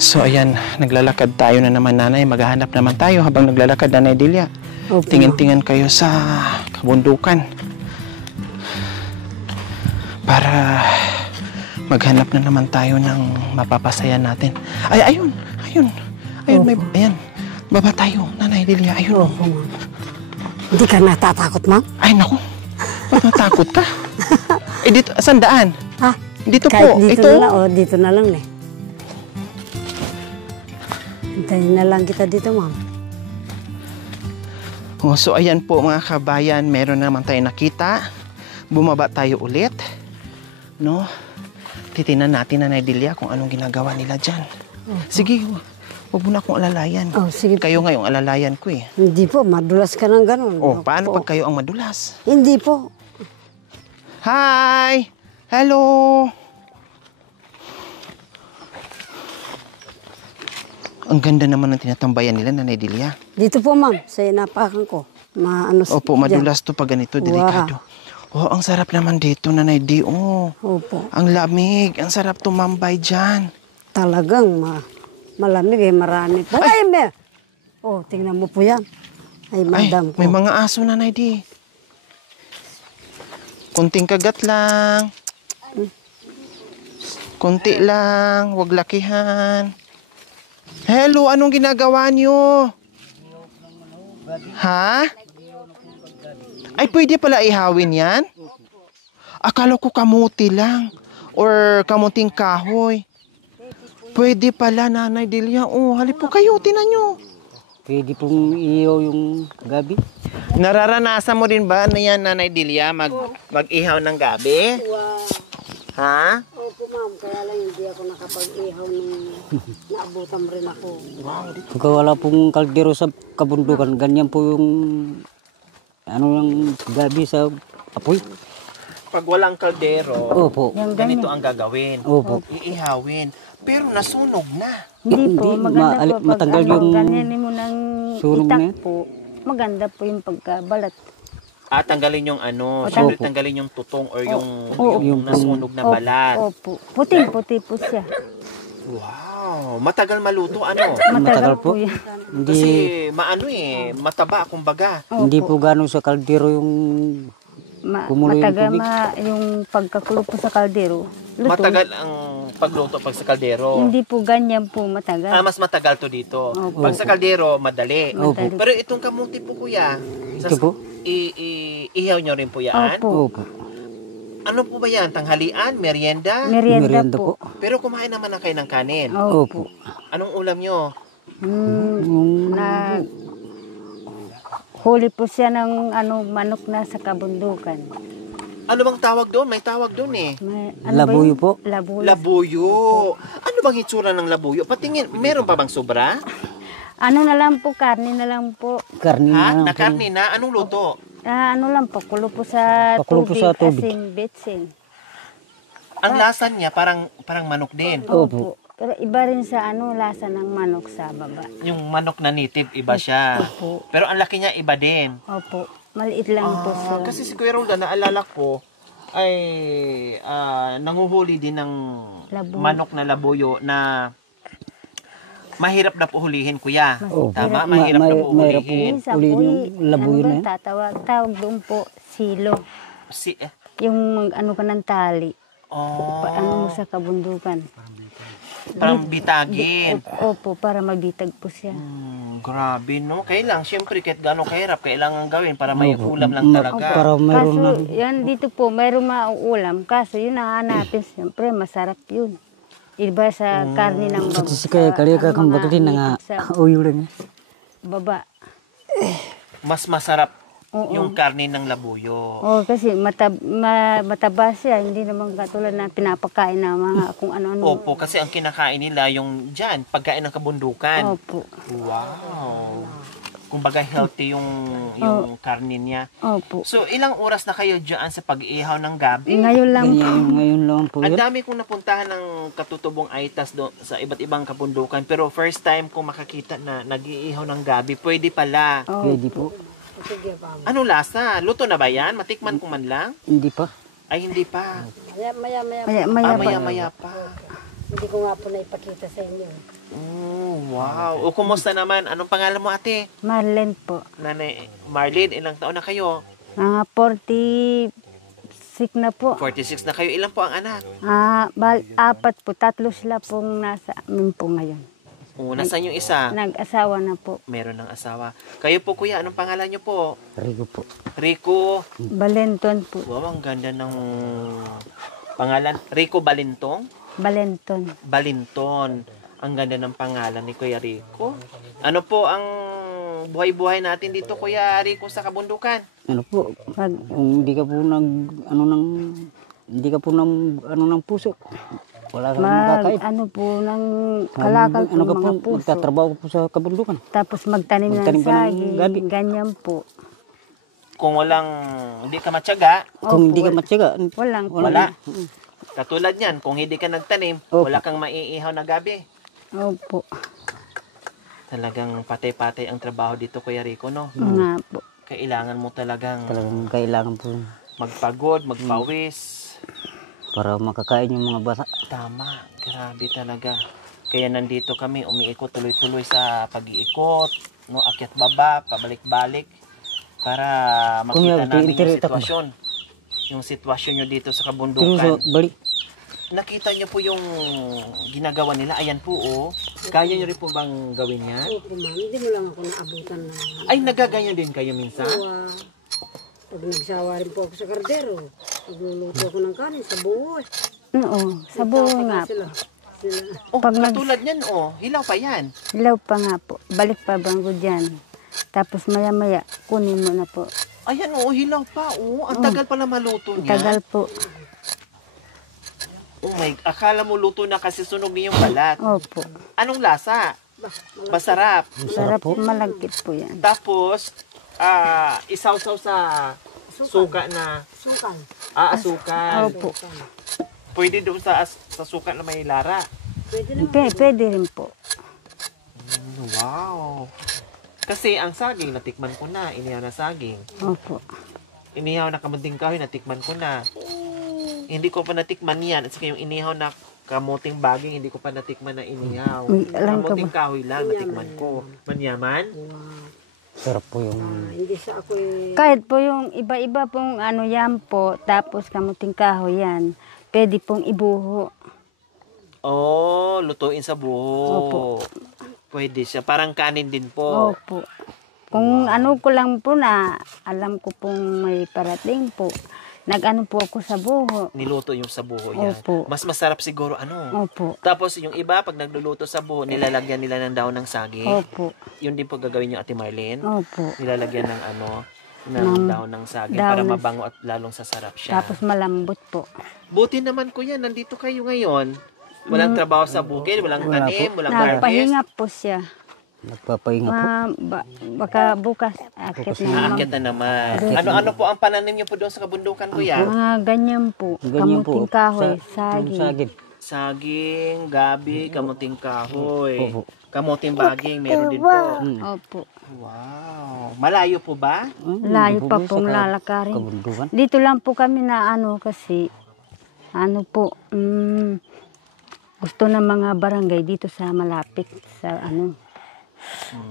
So ayan, naglalakad tayo na naman, nanay. Maghahanap naman tayo habang naglalakad, nanay Delia. Tingin-tingin kayo sa kabundukan para maghanap na naman tayo ng mapapasaya natin. Ay, ayun. Ayan. Baba tayo, nanay Delia. Ayun. Hindi ka natatakot, ma'am? Ay, naku. Ba't natakot ka? Dito, sandaan? Ha? Dito Kahit po. dito Ito. na lang, dito na lang eh. Hintayin na lang kita dito, ma'am. So ayan po mga kabayan, meron naman tayo nakita. Bumaba tayo ulit. No? Titinan natin, nanay Delia, kung anong ginagawa nila dyan. Sige, huwag mo na akong alalayan. Sige po. Kayo ngayong alalayan ko eh. Hindi po, madulas ka ng ganun. Paano pag kayo ang madulas? Hindi po. Hi! Hello! Ang ganda naman ng tinatambayan nila, nanay Delia. Dito po, ma'am, sa inapakan ko. Opo, madulas to pag ganito, delikado. Ang sarap naman dito, nanay Di. Opo. Ang lamig. Ang sarap tumambay dyan. Talagang malamig eh, marami po. Ay, may! Tingnan mo po yan. Ay, madam ko. May mga aso, nanay Di. Kunting kagat lang. Kunti lang. Huwag lakihan. Hello, anong ginagawa niyo? Ha? Ay, pwede pala ihawin yan? Akala ko kamuti lang. Or kamuting kahoy. Pwede pala, nanay Delia. Halip po kayo, tinan nyo. Pwede pong ihaw yung gabi. Nararanasan mo rin ba na yan, nanay Delia, mag-ihaw ng gabi? Wow. Ha? Opo, ma'am. Kaya lang hindi ako nakapag-ihaw nung naabutan rin ako. Pagka wala pong kaldero sa kabundukan, ganyan po yung yung gabi sa apoy. Pag walang kaldero, Opo. ganito ang gagawin. Opo. Iihawin. Pero nasunog na. Hindi po, maganda po pag matanggal yung ganyan mo ng sunog itak na yan. po. Maganda po yung pagkabalat. Tanggalin yung siyempre tanggalin yung tutong or yung nasunog na balat. Opo, puting-puti po siya. Wow, matagal maluto ano? Matagal po yan. Kasi mataba kumbaga. Hindi po gano'n sa kaldero yung kumulo yung Matagal tubig. yung pagkakulo po sa kaldero. Luto. Matagal ang pagluto pag sa kaldero. Hindi po ganyan po matagal. Mas matagal to dito. Opo. Pag sa kaldero, madali. Opo. Pero itong kamuti po, kuya, Ito po? ihaw nyo rin po yan? Opo. Opo. Ano po ba yan? Tanghalian? Merienda? Merienda po. Pero kumain naman na kayo ng kanin. Opo. Anong ulam nyo? Huli po siya ng manok na sa kabundukan. Ano bang tawag doon? May tawag doon eh. Labuyo po. Labuyo. Labuyo. Ano bang itsura ng labuyo? Patingin, meron pa bang sobra? Ano na lang po, karne na lang po. Karni Ha? na Na karne na? Anong luto? Ano lang, pakulo po sa Pakulo po tubig, sa tubig. asin, betsin. Ang lasa niya parang manok din. Opo. Pero iba rin sa lasa ng manok sa baba. Yung manok na native, iba siya. Opo. Pero ang laki niya, iba din. Opo, maliit lang po siya. Kasi si Kuya Roldan, naalala ko, ay nanguhuli din ng Labuyo. manok na labuyo na mahirap na po hulihin, kuya. Opo. Tama? Mahirap na po mahirap po. hulihin. Minsan Uli po, yung labuyo na yan. tawag doon po, silo. Yung ka ng tali. Ano mo sa kabundukan. Parang bitagin. Opo, para mabitag po siya. Grabe, no? Kailang, siyempre, kahit gano'ng kahirap, kailangan gawin para may ulam lang talaga. Para mayroon na. Kaso, yan dito po, mayroong mauulam. Kaso, yun nahanapin, siyempre, masarap yun. Iba sa karne ng baba. Kasi kaya kang bagay na nga uyo lang. Baba. Mas masarap Oo. yung karne ng labuyo. Kasi mataba siya. Hindi naman katulad na pinapakain na mga kung ano-ano. Opo, kasi ang kinakain nila yung dyan, pagkain ng kabundukan. Opo. Wow. Kumbaga healthy yung karne niya. Opo. So, ilang oras na kayo dyan sa pag-ihaw ng gabi? Ngayon lang po. Ngayon lang po Ang yun. dami kong napuntahan ng katutubong aitas sa iba't ibang kabundukan. Pero first time kong makakita na nag-iihaw ng gabi. Pwede pala. Pwede po. Ano lasa? Luto na ba yan? Matikman ko man lang? Hindi pa. Ay, hindi pa. Maya. Maya Maya-maya pa. Hindi ko nga po naipakita sa inyo. Wow. O, kumusta naman? Anong pangalan mo, ate? Marlene po. Nanay Marlene, ilang taon na kayo? Mga 46 na po. 46 na kayo. Ilan po ang anak? Apat po. 3 sila pong nasa amin po ngayon. O, nasaan yung isa? Nag-asawa na po. Meron ng asawa. Kayo po, kuya, anong pangalan niyo po? Rigo po. Rico. Balenton po. Wow, ang ganda ng pangalan. Rico Balintong? Balenton. Balinton. Ang ganda ng pangalan ni Kuya Rico. Ano po ang buhay-buhay natin dito, Kuya Rico, sa kabundukan? Ano po, Pag, kung hindi ka po hindi ka po ng puso, wala kang makakain. ano po, ng kalakal po, Ano ka po, mga puso. magtatrabaho po sa kabundukan. Tapos magtanim ng Magtanim ka ng saging. gabi. Ganyan po. Kung hindi ka matyaga, Kung hindi ka matyaga, Walang wala. Katulad niyan, kung hindi ka nagtanim, Opo. wala kang maiihaw na gabi. Opo. Talagang patay-patay ang trabaho dito, Kuya Rico, no? Nga po. Kailangan mo talagang talagang kailangan po magpagod, magpawis. para makakain yung mga bata. Tama, grabe talaga. Kaya nandito kami, umiikot tuloy-tuloy sa pag-iikot, no, akyat baba, pabalik-balik, para makita namin yung sitwasyon. Yung sitwasyon nyo dito sa Pero kabundukan. balik, Nakita nyo po yung ginagawa nila. Ayan po, oh. Kaya nyo rin po bang gawin yan? Opo, ma'am. Hindi mo lang ako naabutan na. Ay, nagaganyan din kayo minsan? Pag nagsawa rin po ako sa kardero, nagluluto ako ng kanin sa buo. Oo, sa buo nga po. Sila. Oh, Pag katulad yan, oh. Hilaw pa yan. Hilaw pa nga po. Balik pa banggo dyan. Tapos maya-maya, kunin mo na po. Ayan, oh. Hilaw pa, oh. Ang tagal pala maluto niya. Tagal po. Oh my, akala mo luto na kasi sunog niyo yung balat. Opo. Anong lasa? Masarap. Sarap po, malagkit po yan. Tapos, isaw-saw sa suka na, Sukal. asukal. Opo. Pwede doon sa suka na may lara. Pwede rin po. Wow. Kasi ang saging, natikman ko na. Inihaw na saging. Opo. Inihaw na kamuting kahoy, natikman ko na. Hindi ko pa natikman yan. At saka yung inihaw na kamuting baging, hindi ko pa natikman na inihaw. Uy, alam ka Kamuting kahoy lang, natikman ko. Manyaman? sarap po yung Hindi sa ako Kahit po yung iba-iba pong ano yan po, tapos kamuting kahoy yan, pwede pong ibuho. Oh, lutuin sa buho. Opo. Pwede siya. Parang kanin din po. Opo. Kung ano ko lang po na, alam ko pong may parating po, nag-ano po ako sa buho. Niluto yung sa buho yan. Opo. Mas masarap siguro ano. Opo. Tapos yung iba, pag nagluluto sa buho, nilalagyan nila ng daon ng saging. Opo. Yun din po gagawin yung Ate Marlene. Opo. Nilalagyan ng ng daon ng saging para daon ng- mabango at lalong sasarap siya. Tapos malambot po. Buti naman kuya, nandito kayo ngayon. Walang trabaho sa bukid, walang tanim, walang harvest. Napahinga po siya. nagpapahinga po. Baka bukas akit na Aakyat na naman. Ano-ano po ang pananim niyo po doon sa kabundukan, kuya? mga ganyan po. Ganyan po. Kamuting kahoy, Sa- saging. saging. Saging, gabi, kamuting kahoy. Opo. Kamuting baging, meron din po. Opo. Wow. Malayo po ba? Layo pa pong lalakarin. Kabundukan. Dito lang po kami na kasi, gusto ng mga barangay dito sa malapit sa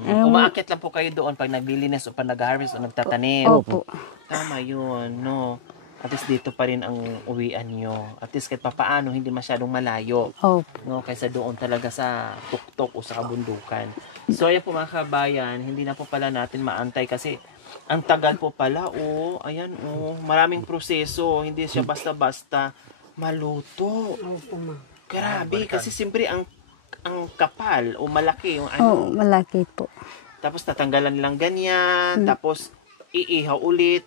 Umaakyat lang po kayo doon pag naglilinis o pag nag-harvest o nagtatanim. Opo. Tama yun, no? At least dito pa rin ang uwian nyo. At least kahit papaano, hindi masyadong malayo. Opo. No? Kaysa doon talaga sa tuktok o sa kabundukan. So, ayan po mga kabayan, hindi na po pala natin maantay kasi ang tagal po pala, ayan, maraming proseso. Hindi siya basta-basta maluto. Opo, ma'am. Grabe, kasi siyempre ang kapal o malaki yung Oo, malaki po. tapos tatanggalan nilang ganyan, tapos iihaw ulit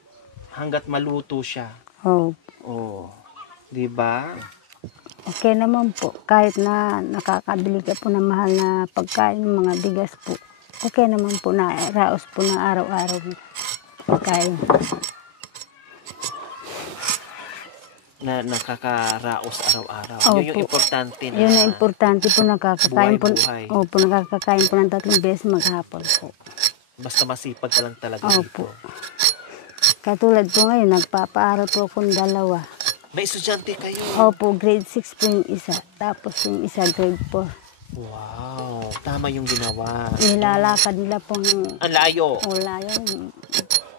hanggat maluto siya. Opo. Oh, 'di ba? Okay naman po. Kahit na nakakabili ka po ng mahal na pagkain, mga bigas po. Okay naman po na raos po ng araw-araw pagkain. Na nakakaraos araw-araw. Opo. Yun yung importante na. Yun ang importante po, nakakakain po. Buhay-buhay. Opo, nakakakain po ng 3 beses maghapon po. Basta masipag ka lang talaga Opo. dito. Katulad po ngayon, nagpapaaral po akong 2. May estudyante kayo. Opo, grade 6 po yung isa. Tapos yung isa grade 4. Wow, tama yung ginawa. Nilalakad nila pong Ang layo. wala yun.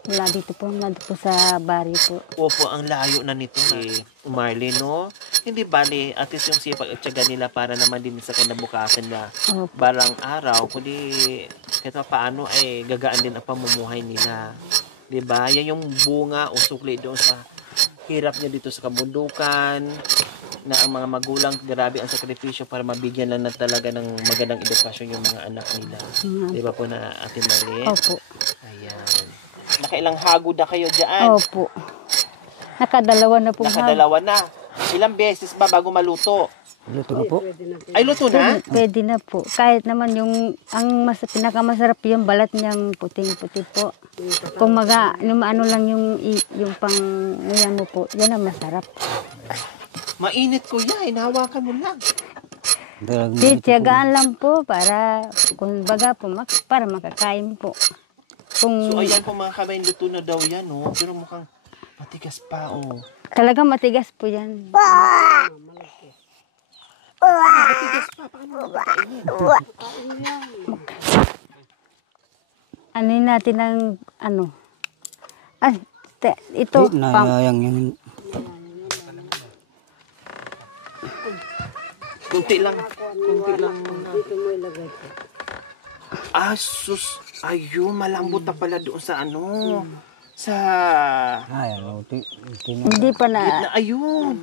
Wala dito po sa baryo po. Opo, ang layo na nito eh. Marley, no? Hindi bali, at least yung sipag at tiyaga nila para naman din sa kinabukasan na Opo. balang araw, kundi kahit pa paano ay gagaan din ang pamumuhay nila. 'Di ba? Yan yung bunga o sukli doon sa hirap niya dito sa kabundukan, na ang mga magulang grabe ang sakripisyo para mabigyan lang na talaga ng magandang edukasyon yung mga anak nila. Di ba po na Ate Marie? Opo. Ayan. Nakailang hagod na kayo dyan? Opo. Nakadalawa na po. Nakadalawa na. Ilang beses ba bago maluto? Luto na po. Ay, luto na? Pwede na po. Kahit naman yung pinakamasarap yung balat niyang puting-puti po. Kung ano lang yung pang yan mo po, yan ang masarap. Mainit ko yan. Hinahawakan mo lang. Tiyagaan lang po para kung baga po para makakain po. Kung So, ayan po mga kabayan, luto na daw yan, no? Pero mukhang matigas pa, oh. talagang matigas po yan. Matigas pa. Paano mo kainin? Ano natin ang ito Nayayang yun. Kunti lang. Kunti lang. Dito mo ilagay ko. Sus. Ayun, malambot na pala doon sa sa Ay, luto. hindi pa na gitna. Ayun.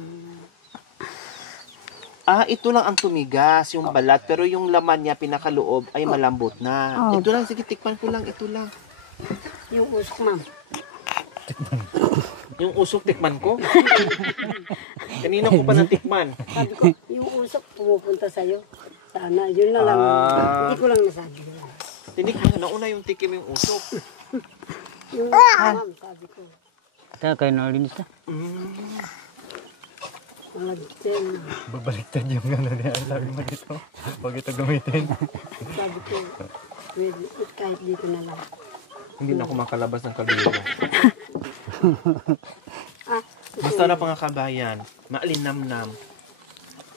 Ito lang ang tumigas, yung balat. Pero yung laman niya, pinakaloob, ay malambot na. Oh. Ito lang, sige, tikman ko lang. Ito lang. Yung usok, ma'am. Yung usok, tikman ko. Kanina ko pa natikman. Sabi ko, yung usok pumupunta sa'yo. Sana, yun na lang. Hindi ko lang nasabi. Tinikman na una yung tikim yung usok. Yung ma'am, sabi ko. Kaya kayo nalinis na. Mga dyan. Babaliktad yung ano niya. Sabi mo dito. Huwag ito gamitin. Sabi ko, pwede, kahit dito na lang. Hindi na ako makalabas ng kaluluwa. Ah, Masarap mga kabayan. Maalinamnam.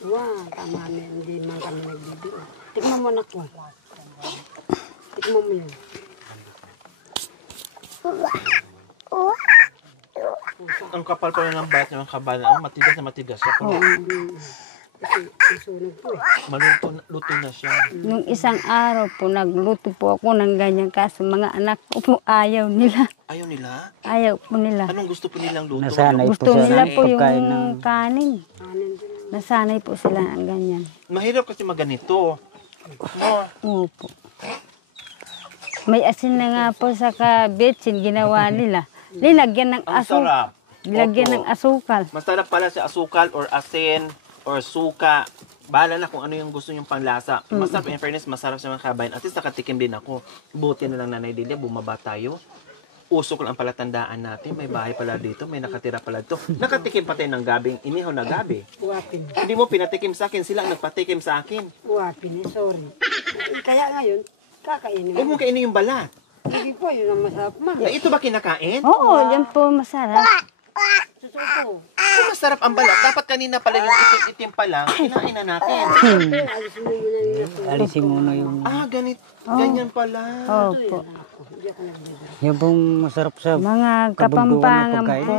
wow, tama na. Hindi man kami nagbibiyo. Tikman mo anak mo. Tikman mo yun. Ang kapal pala ng balat ng mga kabayan. Matigas na matigas siya. Kasi sunog po eh. Luto na siya. nung isang araw po nagluto po ako ng ganyan kaso mga anak ko po ayaw nila. Ayaw nila? Ayaw po nila. Anong gusto po nilang luto? Nasanay po Gusto sa nila po yung pagkain ng... kanin. Kanin din. Nasanay po sila ng ganyan. Mahirap kasi maganito. No. Opo. May asin na nga po sa kabetsin ginawa nila. Nilagyan ng Ang sarap. Nilagyan Opo. ng asukal. Masarap pala sa asukal or asin or suka. Bahala na kung ano yung gusto yung panlasa. Masarap, in fairness, masarap sa mga kabayan. At least nakatikim din ako. Buti na lang Nanay Delia, bumaba tayo. Usok lang pala tandaan natin. May bahay pala dito, may nakatira pala dito. Nakatikim pa tayo ng gabing inihaw na gabi. Uwapin. Hindi mo pinatikim sa akin, sila ang nagpatikim sa akin. Uwapin eh, sorry. Kaya ngayon, kakainin Huwag mo. mo kainin yung balat. Hindi po, yun ang masarap ma. Na ito ba kinakain? Oo, yan po masarap. Susuko. Kung masarap ang balat, dapat kanina pala yung itim-itim pa lang, kinain na natin. Alis mo yun ang yun. Alisin muna yung... Ganyan pala. Opo. Hindi ako nagbibiro. Yung pong masarap sa... Mga Kabunduan ng kapampangan pagkain. po.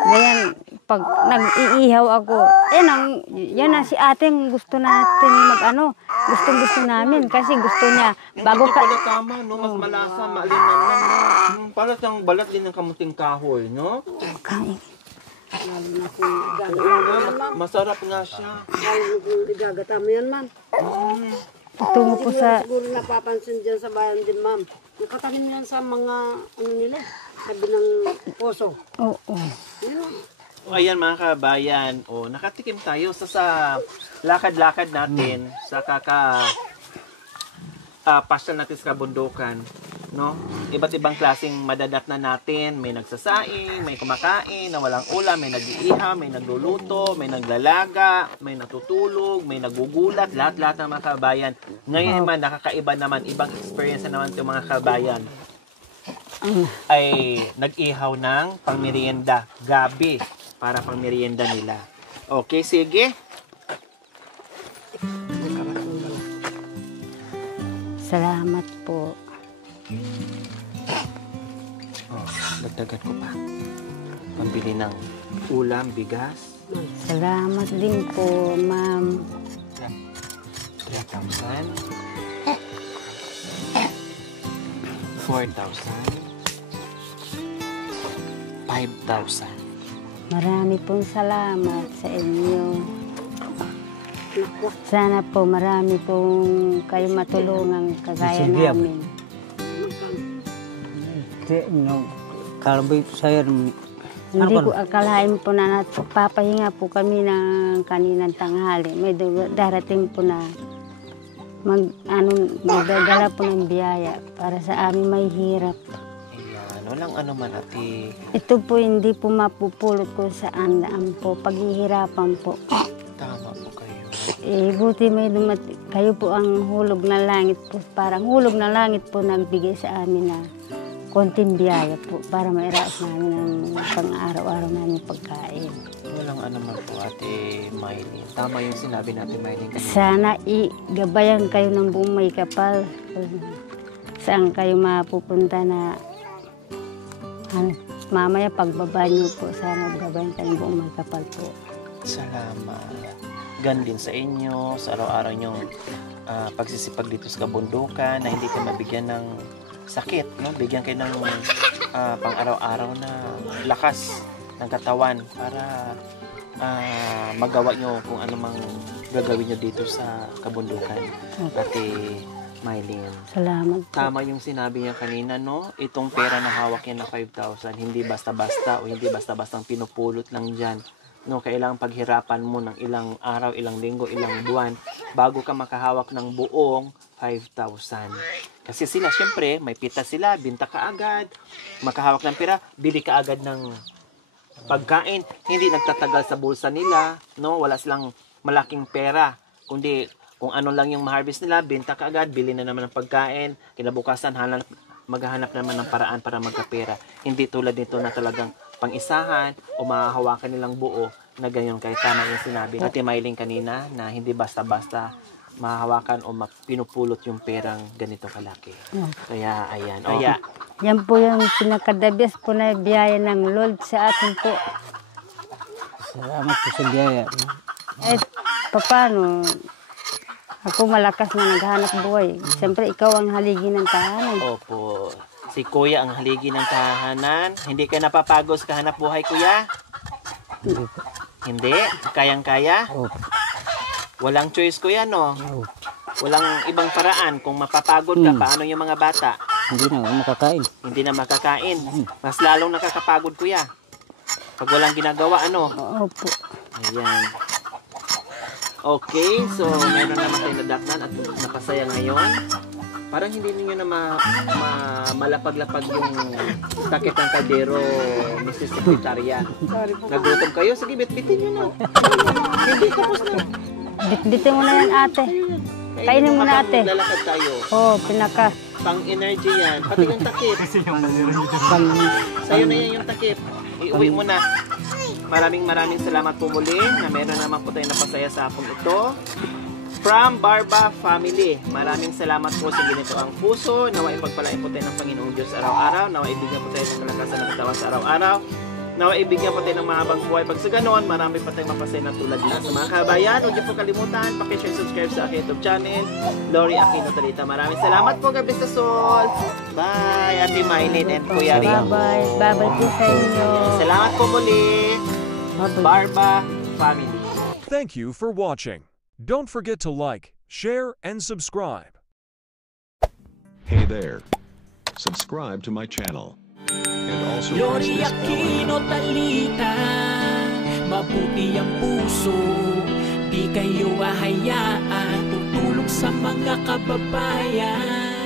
Ganyan, pag nag-iihaw ako, yan ang si ating gusto natin gusto namin kasi gusto niya bago Ito ka pala tama, no? Mas malasa, maalinan lang, no? Para siyang balat din ng kamuting kahoy, no? kain. Lalo na kung igagata mo yan, ma'am. Masarap nga siya. Lalo na kung igagata mo yan, ma'am. Tungo po Hindi mo sa siguro napapansin dyan sa bayan din, ma'am. Nakatanim yan sa mga, nila, sabi ng poso. oo. Yun. O, ayan mga kabayan, nakatikim tayo sa lakad-lakad natin, sa pasyal natin sa kabundukan, no? Iba't ibang klaseng madadat na natin, may nagsasaing, may kumakain, na walang ulam, may nag-iihaw, may nagluluto, may naglalaga, may natutulog, may nagugulat, lahat-lahat ng mga kabayan. Ngayon naman, nakakaiba naman, ibang experience na naman itong mga kabayan ay nag-ihaw ng pangmerienda, gabi. para pang merienda nila. Okay, sige. Salamat po. Oh, dagdagan ko pa. Pambili ng ulam, bigas. Salamat din po, ma'am. 3,000. 4,000. 5,000. Marami pong salamat sa inyo. Sana po marami pong kayo matulungan kagaya Sige, namin. Kalabay saya Hindi ko akalain po na papahinga po kami ng kaninang tanghali. May darating po na magdadala po ng biyaya para sa amin may hirap. Ayan, walang ano man ate. Ito po hindi po mapupulot ko sa andaan po. Paghihirapan po. Tama po kayo. Buti may kayo po ang hulog na langit po. Parang hulog na langit po nagbigay sa amin na konting biyaya po para mairaos namin ang pang-araw-araw namin pagkain. Walang ano man po ate Maylin. Tama yung sinabi natin Maylin. Sana igabayan kayo ng buong may kapal. Saan kayo mapupunta na mamaya pagbaba niyo po. Sana gabayan kayo ng buong may kapal po. Salamat. Gan din sa inyo, sa araw-araw nyong pagsisipag dito sa kabundukan na hindi kayo mabigyan ng sakit, no? Bigyan kayo ng pang-araw-araw na lakas ng katawan para magawa nyo kung ano mang gagawin nyo dito sa kabundukan. Ate Maylin. Salamat po. Tama yung sinabi niya kanina, no? Itong pera na hawak niya na 5,000, hindi basta-basta o hindi basta-bastang pinupulot lang dyan. No, kailangan paghirapan mo ng ilang araw, ilang linggo, ilang buwan bago ka makahawak ng buong 5,000. Kasi sila, syempre, may pita sila, binta ka agad, makahawak ng pera, bili ka agad ng pagkain. Hindi nagtatagal sa bulsa nila, no? Wala silang malaking pera, kundi kung ano lang yung ma-harvest nila, binta ka agad, bili na naman ng pagkain, kinabukasan, maghahanap naman ng paraan para magkapera. Hindi tulad nito na talagang pang-isahan o mahahawakan nilang buo na ganyan. Kaya tama yung sinabi Ate Maylin kanina na hindi basta-basta mahahawakan o pinupulot yung perang ganito kalaki. Kaya ayan. Kaya Yan po yung pinakadabis po na biyaya ng Lord sa atin po. Salamat po sa biyaya. Eh, paano? Ako malakas na naghanap buhay. Siyempre, ikaw ang haligi ng tahanan. opo, si Kuya ang haligi ng tahanan. Hindi ka napapagod sa kahanap buhay, Kuya? Hindi po. Hindi? Kayang-kaya? Opo. Walang choice, Kuya, no? Opo. Walang ibang paraan. Kung mapapagod ka, paano yung mga bata? Hindi na makakain. Hindi na makakain. Mas lalong nakakapagod, Kuya. Pag walang ginagawa, ano? Opo. Ayan. Okay, so meron naman tayo nadaknan at napasaya ngayon. Parang hindi ninyo na malapag-lapag yung takip ng kaldero, Mrs. Secretariat. Nagutom kayo? Sige, bitbitin nyo na. Hindi, tapos na. Bitbitin mo na yan, ate. Kainin mo na, ate. Lalakad tayo. Oh, pinaka. Pang-energy yan. Pati yung takip. Sa'yo na yan yung takip. Iuwi mo na. Maraming salamat po muli na meron naman po tayo napasaya sa hapong ito. From Barba Family, maraming salamat po sa ginito ang puso. Nawa ipagpalain po tayo ng Panginoong Diyos araw-araw. Nawa ibigyan po tayo ng kalakasan ng katawan sa araw-araw. Nawa ibigyan po tayo ng mahabang buhay. Pag sa ganoon, marami pa tayong mapasaya na tulad nila. Sa mga kabayan, huwag niyo po kalimutan, pakishare, subscribe sa aking YouTube channel, Lori Aquino Talita. Maraming salamat po, God bless us all. Bye, Ate Maylin and Kuya Rico. Bye-bye. Bye-bye po sa inyo. Salamat po muli. Barba Family. Thank you for watching. Don't forget to like, share, and subscribe. Hey there. Subscribe to my channel. And also press Lori this bell Aquino Talita, mabuti ang puso, di kayo hahayaan, tutulong sa mga kababayan.